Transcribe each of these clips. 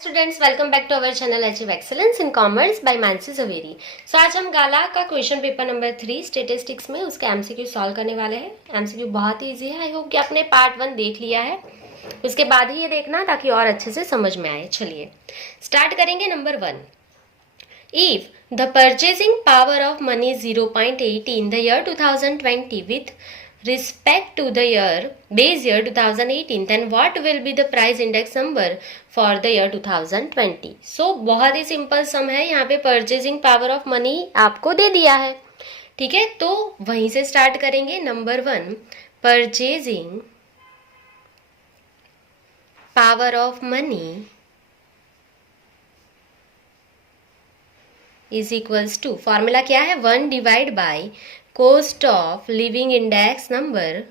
Students, welcome back to our channel Achieve Excellence in Commerce by Mansi Jhaveri. So आज हम गाला का question paper number 3 statistics में उसका MCQ solve करने वाले हैं। एमसीक्यू बहुत ही इजी है। आई होप कि आपने पार्ट 1 देख लिया है, उसके बाद ही ये देखना ताकि और अच्छे से समझ में आए। चलिए स्टार्ट करेंगे। Number 1, if the purchasing power of money 0.80 in the year 2020 with respect to the base year 2018, then what will be the price index number for the year 2020? So बहुत ही सिंपल सम है। यहाँ पे परचेसिंग पावर ऑफ मनी आपको दे दिया है, ठीक है, तो वहीं से स्टार्ट करेंगे। Number 1, purchasing power of money is equals to, formula क्या है, 1 divide by cost of living index number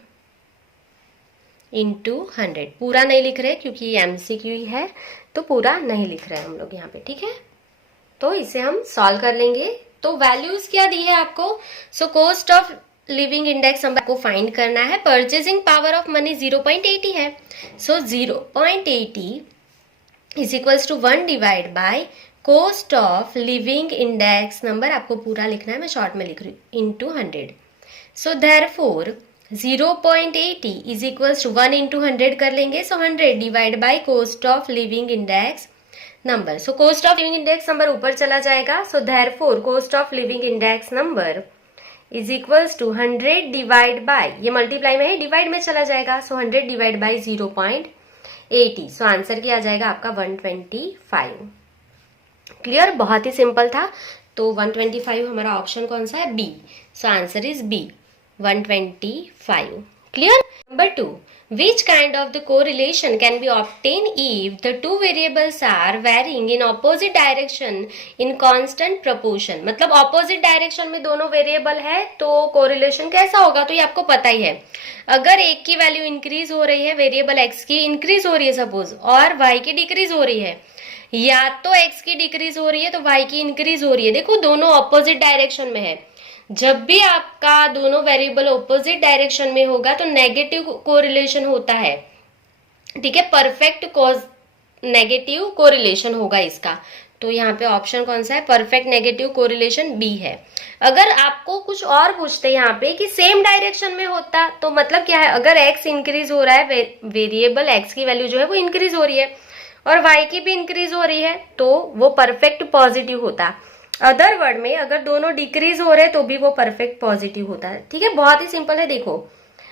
into 100। पूरा नहीं लिख रहे क्योंकि ये एमसीक्यू ही है, तो पूरा नहीं लिख रहे हम लोग यहाँ पे, ठीक है। तो इसे हम सॉल्व कर लेंगे। तो वैल्यूज क्या दी है आपको, so cost of living index number को फाइंड करना है। परचेसिंग पावर ऑफ मनी 0.80 है, so 0.80 is equals to 1 divide by cost of living index number, आपको पूरा लिखना है, मैं शॉर्ट में लिख रही हूँ, into 100। So therefore 0.80 is equals to 1 into 100 कर लेंगे, so 100 divide by cost of living index number. So cost of living index number ऊपर चला जाएगा, so therefore cost of living index number is equals to 100 divide by, ये multiply में है, divide में चला जाएगा, so 100 divide by 0.80। So answer क्या आ जाएगा आपका 125। क्लियर, बहुत ही सिंपल था। तो 125 हमारा ऑप्शन कौन सा है, B. So answer is B, 125। Clear. Number 2, which kind of the correlation can be obtained if the two variables are varying in opposite direction in constant proportion? मतलब opposite direction में दोनों variable है तो correlation कैसा होगा, तो ये आपको पता ही है। अगर एक की वैल्यू इंक्रीज हो रही है, वेरिएबल एक्स की इंक्रीज हो रही है सपोज, और वाई की डिक्रीज हो रही है, या तो एक्स की डिक्रीज हो रही है तो वाई की इंक्रीज हो रही है, देखो दोनों ऑपोजिट डायरेक्शन में है। जब भी आपका दोनों वेरिएबल ऑपोजिट डायरेक्शन में होगा तो नेगेटिव कोरिलेशन होता है, ठीक है, परफेक्ट नेगेटिव कोरिलेशन होगा इसका। तो यहाँ पे ऑप्शन कौन सा है, परफेक्ट नेगेटिव कोरिलेशन बी है। अगर आपको कुछ और पूछते यहाँ पे कि सेम डायरेक्शन में होता, तो मतलब क्या है, अगर एक्स इंक्रीज हो रहा है, वेरिएबल एक्स की वैल्यू जो है वो इंक्रीज हो रही है और वाई की भी इंक्रीज हो रही है, तो वो परफेक्ट पॉजिटिव होता। अदर वर्ड में अगर दोनों डिक्रीज हो रहे हैं तो भी वो परफेक्ट पॉजिटिव होता है, ठीक है। बहुत ही सिंपल है। देखो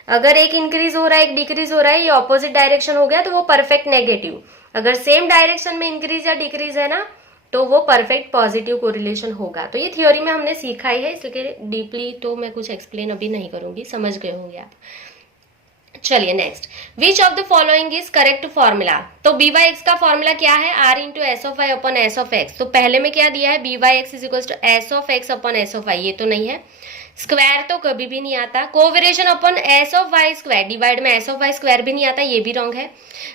अगर एक इंक्रीज हो रहा है एक डिक्रीज हो रहा है, ये ऑपोजिट डायरेक्शन हो गया तो वो परफेक्ट नेगेटिव। अगर सेम डायरेक्शन में इंक्रीज या डिक्रीज है ना, तो वो परफेक्ट पॉजिटिव कोरिलेशन होगा। तो ये थ्योरी में हमने सीखा ही है, इसलिए डीपली तो मैं कुछ एक्सप्लेन अभी नहीं करूंगी, समझ गए होंगे आप। चलिए next, which of the following is correct formula. तो बी वाई एक्स का फॉर्मूला क्या है, R into S of Y upon S of X. तो पहले में क्या दिया है, B Y X is equal to S of X upon S of Y, ये तो नहीं है। स्क्वायर तो कभी भी नहीं आता। Covariation upon S of Y square, divide में एस ऑफ वाई स्क्वायर भी नहीं आता, ये भी रॉन्ग है।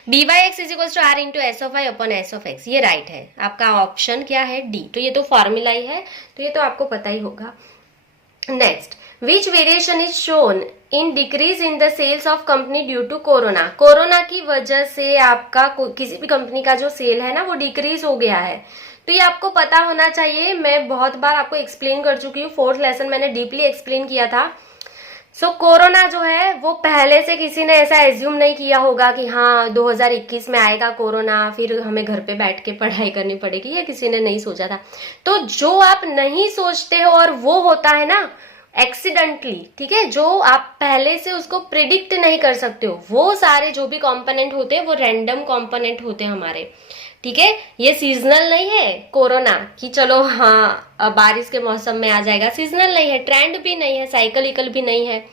B Y X is equal to R into S of Y upon S of X, ये राइट है। आपका ऑप्शन क्या है, डी। तो ये तो फॉर्मूला ही है, तो ये तो आपको पता ही होगा। Next, which variation is shown in decrease in the sales of company due to corona. Corona की वजह से आपका किसी भी कंपनी का जो सेल है ना वो डिक्रीज हो गया है, तो ये आपको पता होना चाहिए। मैं बहुत बार आपको एक्सप्लेन कर चुकी हूँ, 4th लेसन मैंने डीपली एक्सप्लेन किया था। सो कोरोना जो है वो पहले से किसी ने ऐसा एज्यूम नहीं किया होगा कि हाँ 2021 में आएगा कोरोना, फिर हमें घर पे बैठ के पढ़ाई करनी पड़ेगी, ये किसी ने नहीं सोचा था। तो जो आप नहीं सोचते हो और वो होता है ना एक्सीडेंटली, ठीक है, जो आप पहले से उसको प्रिडिक्ट नहीं कर सकते हो, वो सारे जो भी कंपोनेंट होते हैं वो रैंडम कंपोनेंट होते हैं हमारे, ठीक है। ये सीजनल नहीं है कोरोना कि चलो हाँ बारिश के मौसम में आ जाएगा, सीजनल नहीं है, ट्रेंड भी नहीं है, साइकिलिकल भी नहीं है,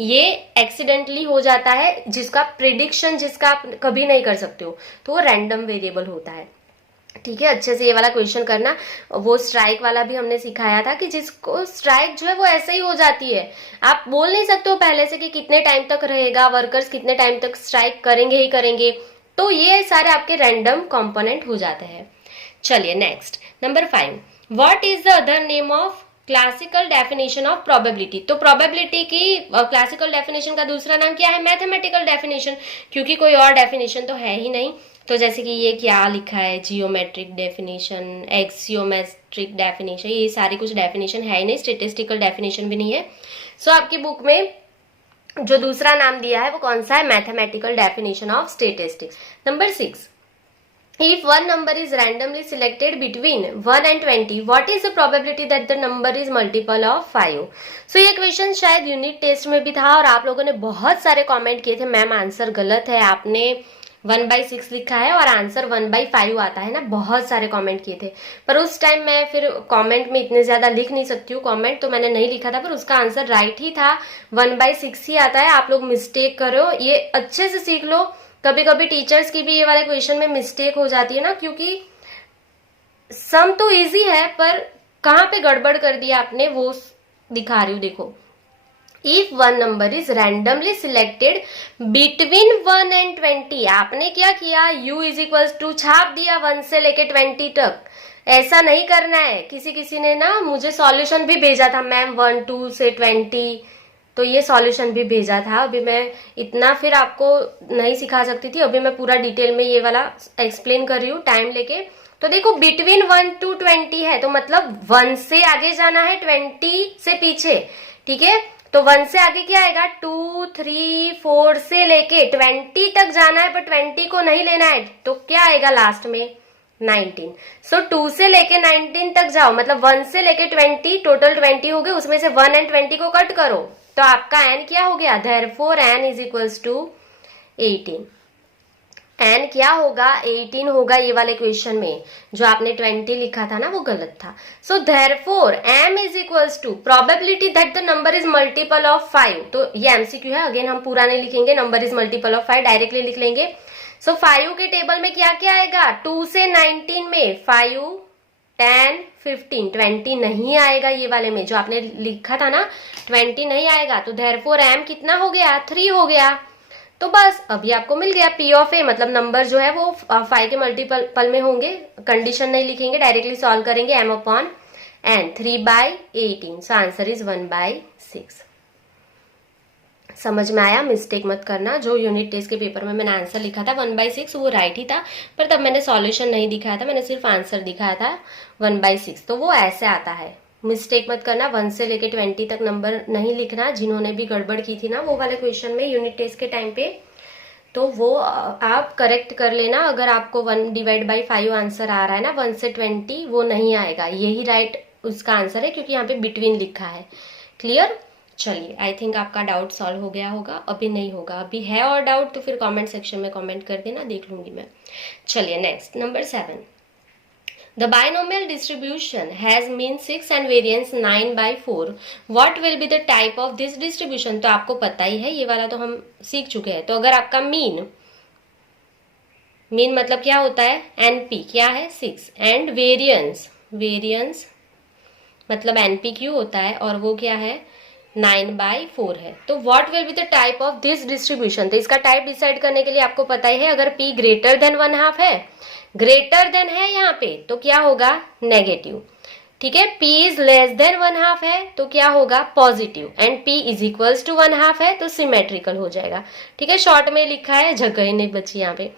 ये एक्सीडेंटली हो जाता है, जिसका प्रिडिक्शन जिसका आप कभी नहीं कर सकते हो, तो वो रैंडम वेरिएबल होता है, ठीक है। अच्छे से ये वाला क्वेश्चन करना। वो स्ट्राइक वाला भी हमने सिखाया था कि जिसको स्ट्राइक जो है वो ऐसे ही हो जाती है, आप बोल नहीं सकते हो पहले से कि कितने टाइम तक रहेगा, वर्कर्स कितने टाइम तक स्ट्राइक करेंगे ही करेंगे, तो ये सारे आपके रैंडम कंपोनेंट हो जाते हैं। चलिए next, number 5, what is the other name of classical definition of probability. तो प्रोबेबिलिटी की क्लासिकल डेफिनेशन का दूसरा नाम क्या है? मैथमेटिकल डेफिनेशन, क्योंकि कोई और डेफिनेशन तो है ही नहीं। तो जैसे कि ये क्या लिखा है, जियोमेट्रिक डेफिनेशन, एक्सियोमेट्रिक डेफिनेशन, ये सारी कुछ डेफिनेशन है ही नहीं, स्टेटिस्टिकल डेफिनेशन भी नहीं है। सो आपकी बुक में जो दूसरा नाम दिया है वो कौन सा है? Mathematical definition of statistics. Number 6, if one number is randomly selected between 1 and 20, what is the probability that the number is multiple of 5? So ये क्वेश्चन शायद यूनिट टेस्ट में भी था और आप लोगों ने बहुत सारे कमेंट किए थे, मैम आंसर गलत है, आपने 1/6 लिखा है और आंसर 1/5 आता है ना, बहुत सारे कमेंट किए थे। पर उस टाइम मैं फिर कमेंट में इतने ज्यादा लिख नहीं सकती हूँ कमेंट, तो मैंने नहीं लिखा था, पर उसका आंसर राइट ही था, 1/6 ही आता है। आप लोग मिस्टेक करो, ये अच्छे से सीख लो। कभी कभी टीचर्स की भी ये वाले क्वेश्चन में मिस्टेक हो जाती है ना, क्योंकि सम तो इजी है पर कहाँ पे गड़बड़ कर दिया आपने वो दिखा रही हूँ। देखो, if one number is randomly selected between 1 and 20, आपने क्या किया, u इज इक्वल टू छाप दिया 1 से लेके 20 तक। ऐसा नहीं करना है। किसी ने ना मुझे सॉल्यूशन भी भेजा था, मैम 1 2 से 20, तो ये सॉल्यूशन भी भेजा था। अभी मैं इतना फिर आपको नहीं सिखा सकती थी, अभी मैं पूरा डिटेल में ये वाला एक्सप्लेन कर रही हूँ टाइम लेके। तो देखो, बिटवीन 1 to 20 है, तो मतलब 1 से आगे जाना है, 20 से पीछे, ठीक है। तो 1 से आगे क्या आएगा, 2 3 4 से लेके 20 तक जाना है, पर 20 को नहीं लेना है, तो क्या आएगा लास्ट में, 19। सो 2 से लेके 19 तक जाओ, मतलब 1 से लेके 20, टोटल 20 हो गए, उसमें से 1 and 20 को कट करो, तो आपका n क्या हो गया, therefore n is equals to 18। n क्या होगा, 18 होगा। ये वाले क्वेश्चन में जो आपने 20 लिखा था ना, वो गलत था। So therefore m is equals to probability that the number is multiple of 5। तो ये एमसीक्यू है, अगेन हम पूरा नहीं लिखेंगे, number is multiple of 5 directly लिख लेंगे। सो 5 के टेबल में क्या क्या आएगा, 2 से 19 में 5 10 15, 20 नहीं आएगा। ये वाले में जो आपने लिखा था ना 20 नहीं आएगा, तो देयरफॉर m कितना हो गया, 3 हो गया। तो बस अभी आपको मिल गया p ऑफ a, मतलब नंबर जो है वो 5 के मल्टीपल में होंगे। कंडीशन नहीं लिखेंगे, डायरेक्टली सॉल्व करेंगे, m upon n, 3/18। So answer is 1/6। समझ में आया? मिस्टेक मत करना। जो यूनिट टेस्ट के पेपर में मैंने आंसर लिखा था 1/6 वो राइट ही था, पर तब मैंने सॉल्यूशन नहीं दिखाया था, मैंने सिर्फ आंसर दिखाया था 1/6, तो वो ऐसे आता है। मिस्टेक मत करना, 1 से लेके 20 तक नंबर नहीं लिखना। जिन्होंने भी गड़बड़ की थी ना वो वाले क्वेश्चन में यूनिट टेस्ट के टाइम पे, तो वो आप करेक्ट कर लेना। अगर आपको 1/5 आंसर आ रहा है ना 1 से 20, वो नहीं आएगा, यही राइट उसका आंसर है, क्योंकि यहाँ पे बिटवीन लिखा है। क्लियर? चलिए, आई थिंक आपका डाउट सॉल्व हो गया होगा। अभी नहीं होगा, अभी है और डाउट तो फिर कमेंट सेक्शन में कमेंट कर देना, देख लूंगी मैं। चलिए next, number 7, the binomial distribution has mean 6 and variance 9/4, what will be the type of this distribution. तो आपको पता ही है, ये वाला तो हम सीख चुके हैं। तो अगर आपका मीन मतलब क्या होता है, एनपी क्या है 6, एंड वेरियंस मतलब एनपीक्यू होता है, और वो क्या है 9/4 है। तो what will be the type of this distribution. तो इसका टाइप डिसाइड करने के लिए आपको पता ही है, अगर p ग्रेटर देन 1/2 है, ग्रेटर देन है यहाँ पे, तो क्या होगा, नेगेटिव। ठीक है, p इज लेस देन 1/2 है तो क्या होगा, positive, and p is equals to 1/2 है तो सिमेट्रिकल हो जाएगा। ठीक है, शॉर्ट में लिखा है, जगह ही नहीं बची यहाँ पे।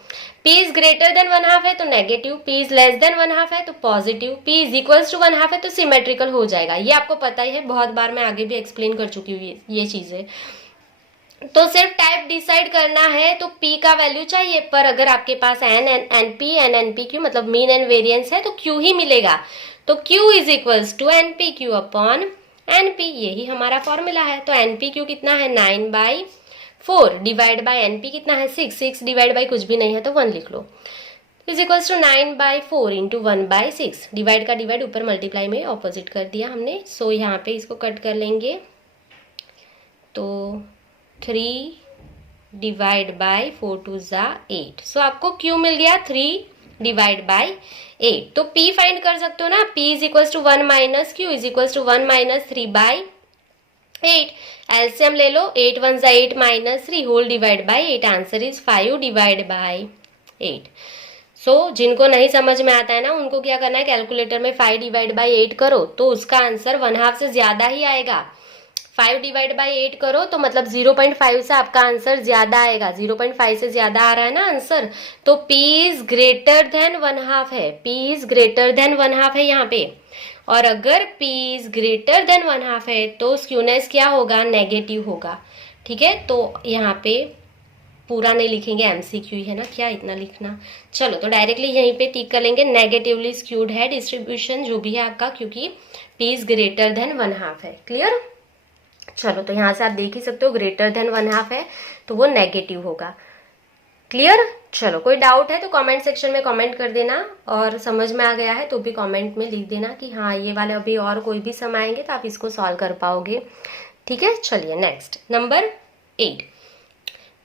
p इज ग्रेटर देन 1/2 है तो negative, p is less than 1/2 है तो positive, p is equals to 1/2 है तो सिमेट्रिकल हो जाएगा। ये आपको पता ही है, बहुत बार मैं आगे भी एक्सप्लेन कर चुकी हूँ ये चीजें। तो सिर्फ टाइप डिसाइड करना है, तो p का वैल्यू चाहिए, पर अगर आपके पास np npq मतलब मीन एंड वेरिएंस है तो q ही मिलेगा। तो q is equals to npq upon np, यही हमारा फॉर्मूला है। तो npq कितना है 9/4, डिवाइड बाय np कितना है 6 डिवाइड बाय कुछ भी नहीं है तो 1 लिख लो, is equals to 9/4 into 1/6। Divide का डिवाइड ऊपर मल्टीप्लाई में ऑपोजिट कर दिया हमने। सो यहाँ पे इसको कट कर लेंगे, तो 3 डिवाइड बाय 4 2 ज़ा 8। सो आपको q मिल गया 3 डिवाइड बाय 8। तो p फाइंड कर सकते हो ना, p is equals to 1 minus q is equals to 1 minus 3/8। LCM ले लो, 8 1 ज़ा 8 minus 3 whole divide by 8, answer is 5 divide by 8। जिनको नहीं समझ में आता है ना, उनको क्या करना है, कैलकुलेटर में 5 डिवाइड बाई 8 करो तो उसका आंसर 1/2 से ज्यादा ही आएगा। 5 डिवाइड बाई 8 करो तो मतलब 0.5 से आपका आंसर ज्यादा आएगा। 0.5 से ज्यादा आ रहा है ना आंसर, तो P इज ग्रेटर देन 1/2 है। P इज ग्रेटर देन 1/2 है यहाँ पे। और अगर P इज ग्रेटर देन 1/2 है तो स्क्यूनेस क्या होगा, नेगेटिव होगा। ठीक है, तो यहाँ पे पूरा नहीं लिखेंगे, एमसीक्यू है ना, क्या इतना लिखना। चलो तो डायरेक्टली यहीं पे टिक कर लेंगे, नेगेटिवली स्क्यूड है डिस्ट्रीब्यूशन जो भी है आपका, क्योंकि P इज ग्रेटर देन 1/2 है। क्लियर। चलो तो यहाँ से आप देख ही सकते हो ग्रेटर देन 1/2 है तो वो नेगेटिव होगा। क्लियर। चलो कोई डाउट है तो कमेंट सेक्शन में कमेंट कर देना, और समझ में आ गया है तो भी कमेंट में लिख देना कि हाँ ये वाले अभी और कोई भी सम आएंगे तो आप इसको सॉल्व कर पाओगे। ठीक है, चलिए next number 8,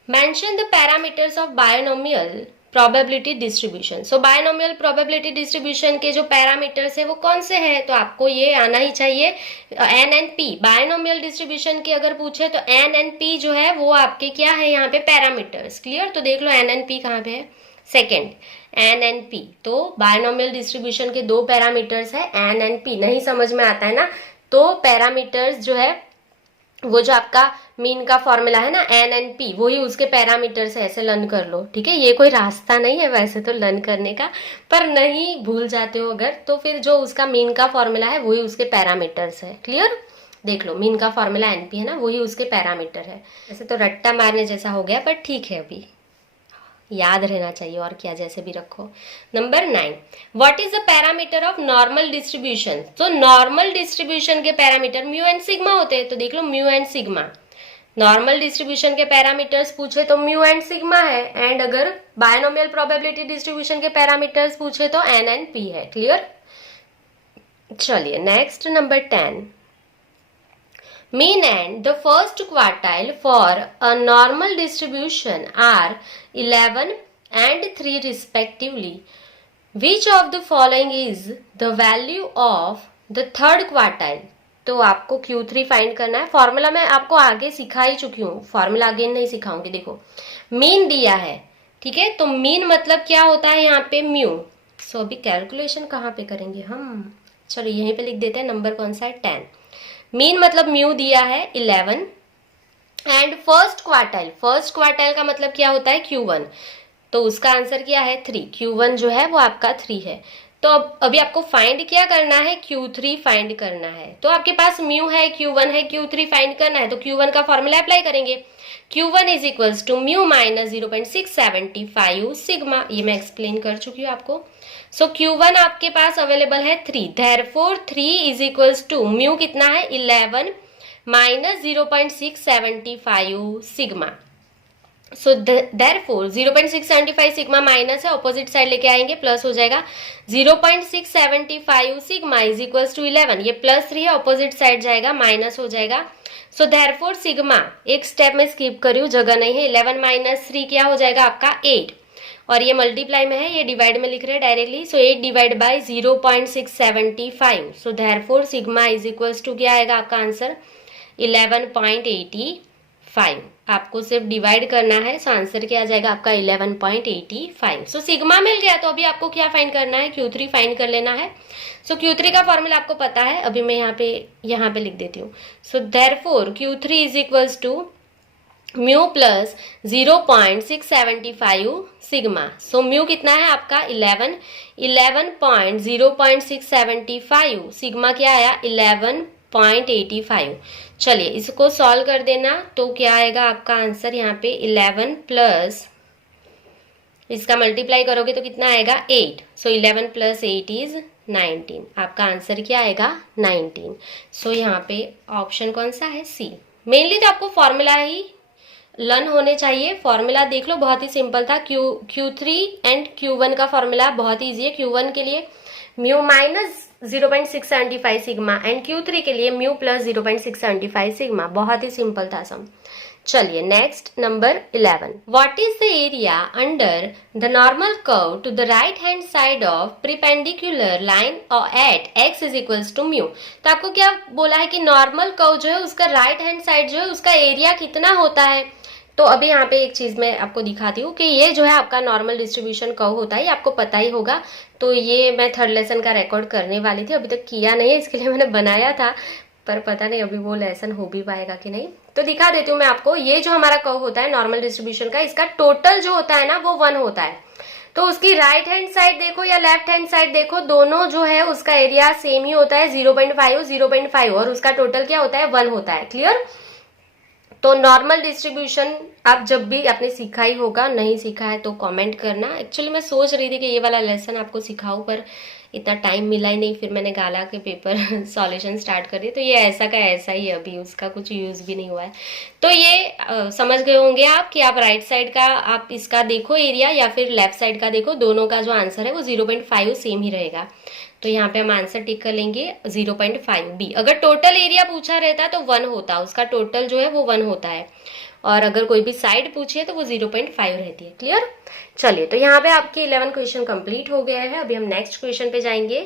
mention the parameters of binomial probability distribution. So binomial probability distribution के जो पैरामीटर्स है वो कौन से हैं, तो आपको ये आना ही चाहिए, N and P. Binomial distribution की अगर पूछे तो एन एंड पी जो है वो आपके क्या है यहाँ पे, पैरामीटर्स। क्लियर। तो देख लो एन एंड पी कहाँ पे है, सेकेंड, एन एंड पी। तो बायनोमियल डिस्ट्रीब्यूशन के दो पैरामीटर्स है एन एंड पी। नहीं समझ में आता है ना, तो पैरामीटर्स जो है वो जो आपका मीन का फॉर्मूला है ना, एन एन पी, वही उसके पैरामीटर से ऐसे लर्न कर लो। ठीक है, ये कोई रास्ता नहीं है वैसे तो लर्न करने का, पर नहीं भूल जाते हो अगर तो फिर जो उसका मीन का फॉर्मूला है वही उसके पैरामीटर्स है। क्लियर। देख लो मीन का फॉर्मूला एनपी है ना, वही उसके पैरामीटर है। वैसे तो रट्टा मारने जैसा हो गया, पर ठीक है अभी याद रहना चाहिए, और क्या जैसे भी रखो। Number 9, what is the parameter of normal distribution. तो नॉर्मल डिस्ट्रीब्यूशन के पैरामीटर म्यू एंड सिग्मा होते हैं, तो देख लो mu and sigma. Normal distribution के पैरामीटर्स पूछे तो म्यू एंड सिग्मा है, एंड अगर बायनोमियल प्रोबेबिलिटी डिस्ट्रीब्यूशन के पैरामीटर्स पूछे तो एन एंड पी है। क्लियर। चलिए next number 10, mean and the first quartile for a normal distribution are 11 and 3 respectively. Which of the following is the value of the third quartile? तो आपको Q3 find करना है। Formula मैं आपको आगे सिखा ही चुकी हूँ, फॉर्मूला अगेन नहीं सिखाऊंगी। देखो मीन दिया है, ठीक है, तो मीन मतलब क्या होता है यहाँ पे, म्यू। सो अभी कैलकुलेशन कहाँ पे करेंगे हम, चलो यहीं पे लिख देते हैं। नंबर कौन सा है, 10। मीन मतलब म्यू दिया है 11, एंड फर्स्ट क्वार्टाइल का मतलब क्या होता है, Q1, तो उसका आंसर क्या है 3। Q1 जो है वो आपका 3 है। तो अब अभी आपको फाइंड क्या करना है, Q3 फाइंड करना है। तो आपके पास म्यू है, Q1 है, Q3 फाइंड करना है, तो Q1 का फॉर्मूला अप्लाई करेंगे। Q1 is equals to mu minus 0.675 sigma, ये मैं एक्सप्लेन कर चुकी हूँ आपको। सो Q1 आपके पास अवेलेबल है 3, therefore 3 is equals to mu कितना है 11 minus 0.675 sigma. So therefore 0.675 sigma minus है, ऑपोजिट साइड लेके आएंगे, प्लस हो जाएगा। 0.675 सिग्मा इज इक्वल्स टू 11, ये प्लस 3 है, ऑपोजिट साइड जाएगा, माइनस हो जाएगा। सो देयरफॉर सिग्मा, एक स्टेप में स्किप करी हूँ, जगह नहीं है, 11 माइनस 3 क्या हो जाएगा आपका 8, और ये मल्टीप्लाई में है, ये डिवाइड में लिख रहे हैं directly. So 8 divide by 0.675, so therefore sigma is equals to क्या आएगा आपका आंसर 11.85। आपको सिर्फ डिवाइड करना है, सो आंसर क्या आ जाएगा आपका 11.85। सो सिग्मा मिल गया, तो अभी आपको क्या फाइंड करना है, Q3 फाइंड कर लेना है। सो Q3 का फॉर्मूला आपको पता है, अभी मैं यहाँ पे लिख देती हूँ। So therefore Q3 is equals to mu plus 0.675 sigma. So mu कितना है आपका 11.0.675, सिग्मा क्या आया 11.85। चलिए इसको सॉल्व कर देना, तो क्या आएगा आपका आंसर यहाँ पे 11 प्लस, इसका मल्टीप्लाई करोगे तो कितना आएगा 8। सो 11 प्लस 8 इज 19, आपका आंसर क्या आएगा 19। सो यहाँ पे ऑप्शन कौन सा है, सी। मेनली तो आपको फॉर्मूला ही लर्न होने चाहिए। फॉर्मूला देख लो, बहुत ही सिंपल था। Q3 एंड Q1 का फॉर्मूला बहुत ईजी है। Q1 के लिए mu minus 0.675 sigma, and Q3 के लिए म्यू प्लस 0.675 सिग्मा, बहुत ही सिंपल था सम। चलिए next number 11, what is the area under the normal curve to the right hand side of perpendicular line at x is equals to mu. तो आपको क्या बोला है कि नॉर्मल कर्व जो है उसका राइट हैंड साइड जो है उसका एरिया कितना होता है, तो अभी यहाँ पे एक चीज मैं आपको दिखाती हूँ कि ये जो है आपका नॉर्मल डिस्ट्रीब्यूशन कर्व होता है, ये आपको पता ही होगा। तो ये मैं थर्ड लेसन का रिकॉर्ड करने वाली थी, अभी तक किया नहीं है, इसके लिए मैंने बनाया था, पर पता नहीं अभी वो लेसन हो भी पाएगा कि नहीं। तो दिखा देती हूँ मैं आपको। ये जो हमारा कर्व होता है नॉर्मल डिस्ट्रीब्यूशन का, इसका टोटल जो होता है ना वो 1 होता है। तो उसकी राइट हैंड साइड देखो या लेफ्ट हैंड साइड देखो, दोनों जो है उसका एरिया सेम ही होता है, 0.5 0.5, और उसका टोटल क्या होता है 1 होता है। क्लियर? तो नॉर्मल डिस्ट्रीब्यूशन आप जब भी आपने सीखा ही होगा, नहीं सीखा है तो कमेंट करना। एक्चुअली मैं सोच रही थी कि ये वाला लेसन आपको सिखाऊं, पर इतना टाइम मिला ही नहीं, फिर मैंने गाला के पेपर सॉल्यूशन स्टार्ट कर दिए। तो ये ऐसा का ऐसा ही है, अभी उसका कुछ यूज भी नहीं हुआ है। तो ये समझ गए होंगे आप कि आप राइट साइड का आप इसका देखो एरिया या फिर लेफ्ट साइड का देखो, दोनों का जो आंसर है वो 0.5 सेम ही रहेगा। तो यहाँ पे हम आंसर टिक कर लेंगे 0.5 बी। अगर टोटल एरिया पूछा रहता तो 1 होता, उसका टोटल जो है वो 1 होता है, और अगर कोई भी साइड पूछिए तो वो 0.5 रहती है। क्लियर? चलिए, तो यहाँ पे आपके 11 क्वेश्चन कंप्लीट हो गया है। अभी हम नेक्स्ट क्वेश्चन पे जाएंगे।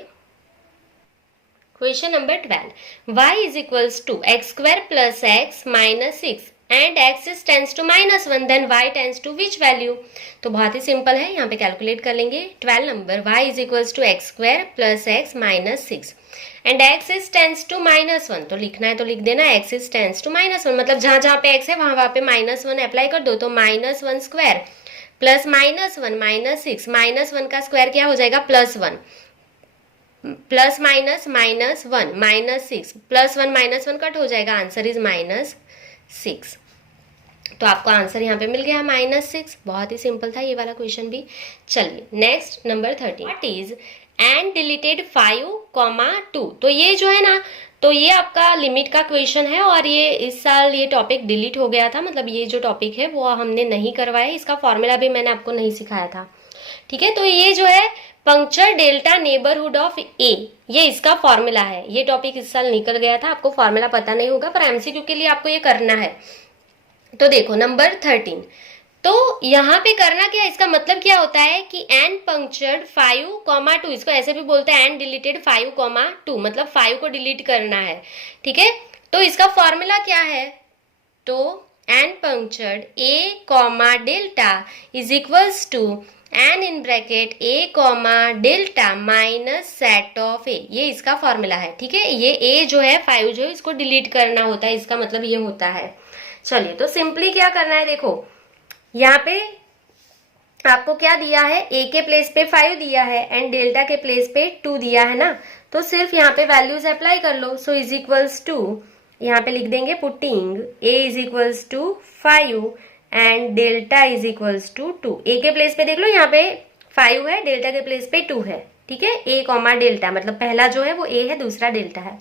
Question number 12, y is equals to X square plus X minus 6 and x tends to -1, then y tends to which value? तो बहुत ही सिंपल है, यहाँ पे कैलकुलेट कर लेंगे। 12 number, y is equals to X square plus X minus 6 and x tends to -1। तो लिखना है तो लिख देना x टेंस टू -1, मतलब जहां जहां पे x है वहां वहां पे -1 अप्लाई कर दो। तो -1 स्क्वायर प्लस -1 माइनस 6, -1 का स्क्वायर क्या हो जाएगा +1, प्लस माइनस -1 -6, +1 -1 कट हो जाएगा, आंसर इज -6। तो आपको आंसर यहाँ पे मिल गया -6। बहुत ही सिंपल था ये वाला क्वेश्चन भी। चलिए next number 13, what is and deleted 5, 2। तो ये जो है ना, तो ये आपका लिमिट का क्वेश्चन है, और ये इस साल ये टॉपिक डिलीट हो गया था, मतलब ये जो टॉपिक है वो हमने नहीं करवाया, इसका फॉर्मूला भी मैंने आपको नहीं सिखाया था। ठीक है, तो ये जो है puncture delta neighbourhood of A, ये इसका फॉर्मूला है। ये टॉपिक इस साल निकल गया था, आपको फॉर्मूला पता नहीं होगा, पर एमसीक्यू के लिए आपको ये करना है। तो देखो नंबर 13, तो यहाँ पे करना क्या, इसका मतलब क्या होता है कि एन पंक्चर्ड 5, 2, इसको ऐसे भी बोलते हैं एन डिलीटेड 5, 2, मतलब 5 को डिलीट करना है। ठीक है, तो इसका फॉर्मूला क्या है, तो N punctured A comma delta is equals to N in bracket A comma delta minus set of A, ये इसका फॉर्मूला है। ठीक है, ये ए जो है 5 जो है इसको डिलीट करना होता है, इसका मतलब ये होता है। चलिए, तो सिंपली क्या करना है, देखो यहाँ पे आपको क्या दिया है, ए के प्लेस पे 5 दिया है एंड डेल्टा के प्लेस पे 2 दिया है ना, तो सिर्फ यहाँ पे वैल्यूज अप्लाई कर लो। सो इज इक्वल्स टू, यहाँ पे लिख देंगे putting A is equals to 5 and delta is equals to 2। A के प्लेस पे देख लो, यहाँ पे 5 है, डेल्टा के प्लेस पे 2 है। ठीक है, ए कॉमा डेल्टा, मतलब पहला जो है वो ए है, दूसरा डेल्टा है।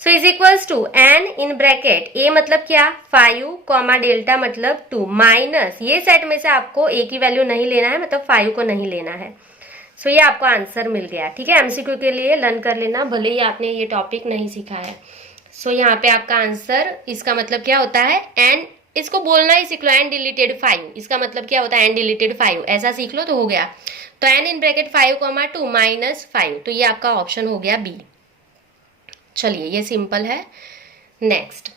So is equals to N in bracket A मतलब क्या 5 कॉमा डेल्टा मतलब 2 माइनस, ये सेट में से आपको ए की वैल्यू नहीं लेना है, मतलब 5 को नहीं लेना है। सो ये आपको आंसर मिल गया। ठीक है, एमसीक्यू के लिए लर्न कर लेना, भले ही आपने ये टॉपिक नहीं सीखा है। सो यहाँ पे आपका आंसर, इसका मतलब क्या होता है, एन, इसको बोलना ही सीख लो, एन डिलीटेड 5, इसका मतलब क्या होता है एन डिलीटेड 5, ऐसा सीख लो तो हो गया। तो एन इन ब्रैकेट 5, 2 माइनस 5, तो ये आपका ऑप्शन हो गया बी। चलिए, ये सिंपल है। Next,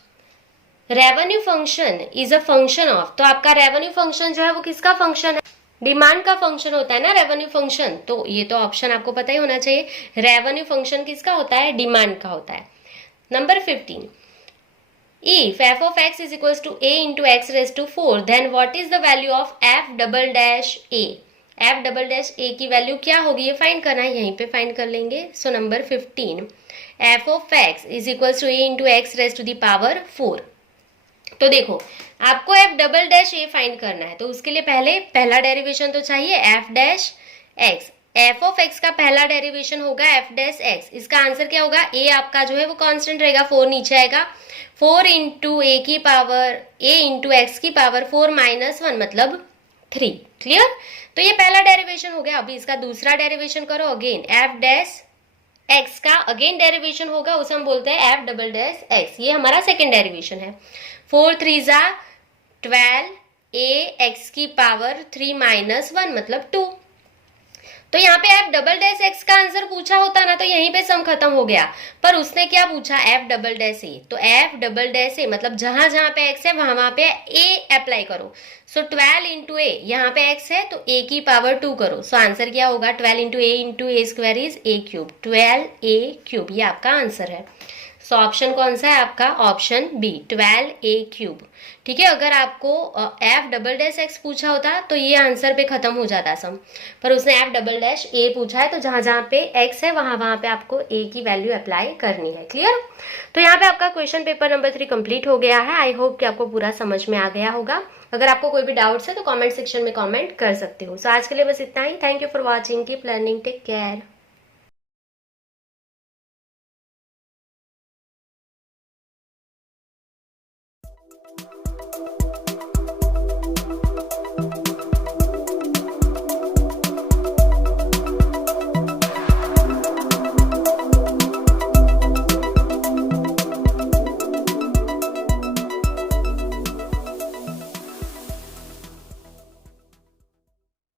revenue function is a function of, तो आपका रेवेन्यू फंक्शन जो है वो किसका फंक्शन है, डिमांड का फंक्शन होता है ना रेवेन्यू फंक्शन, तो ये तो ऑप्शन आपको पता ही होना चाहिए। रेवेन्यू फंक्शन किसका होता है, डिमांड का होता है। Number 15, if f of x is equals to a into x raised to 4, then what is the value of f double dash a? f double dash a की वैल्यू क्या होगी, ये फाइंड करना है, यहीं पे फाइंड कर लेंगे। So number 15, f of x is equals to a into x raised to the power 4। तो देखो आपको f double dash a find करना है, तो उसके लिए पहले पहला डेरिवेशन तो चाहिए f dash x। f of x का पहला डेरिवेशन होगा f डैश x, इसका आंसर क्या होगा, a आपका जो है वो कांस्टेंट रहेगा, 4 नीचे आएगा, 4 इंटू ए की पावर a इंटू एक्स की पावर 4 माइनस 1 मतलब 3। क्लियर, तो ये पहला डेरिवेशन हो गया। अभी इसका दूसरा डेरिवेशन करो, अगेन f डैश x का अगेन डेरिवेशन होगा, उसे हम बोलते हैं f डबल डैश x, ये हमारा सेकेंड डेरिवेशन है। 4 3 जा 12 a x की पावर 3 माइनस 1 मतलब 2। तो यहाँ पे एफ डबल डैश एक्स का आंसर पूछा होता ना तो यहीं पे सम खत्म हो गया, पर उसने क्या पूछा, एफ डबल डैश ए, तो एफ डबल डैश ए मतलब जहां जहां पे एक्स है वहां वहां पे ए अप्लाई करो। सो 12 इंटू ए, यहाँ पे एक्स है तो ए की पावर 2 करो। सो आंसर क्या होगा, 12 into A square is a cube, 12 A cube, ये आपका आंसर है। सो ऑप्शन कौन सा है आपका, ऑप्शन बी 12 ए क्यूब। ठीक है, अगर आपको एफ डबल डैश एक्स पूछा होता तो ये आंसर पे खत्म हो जाता सम, पर उसने एफ डबल डैश ए पूछा है तो जहां जहां पे एक्स है वहां वहां पे आपको ए की वैल्यू अप्लाई करनी है। क्लियर? तो यहाँ पे आपका क्वेश्चन पेपर नंबर 3 कंप्लीट हो गया है। आई होप कि आपको पूरा समझ में आ गया होगा। अगर आपको कोई भी डाउट्स है तो कमेंट सेक्शन में कमेंट कर सकते हो। सो आज के लिए बस इतना ही। Thank you for watching, keep learning, take care.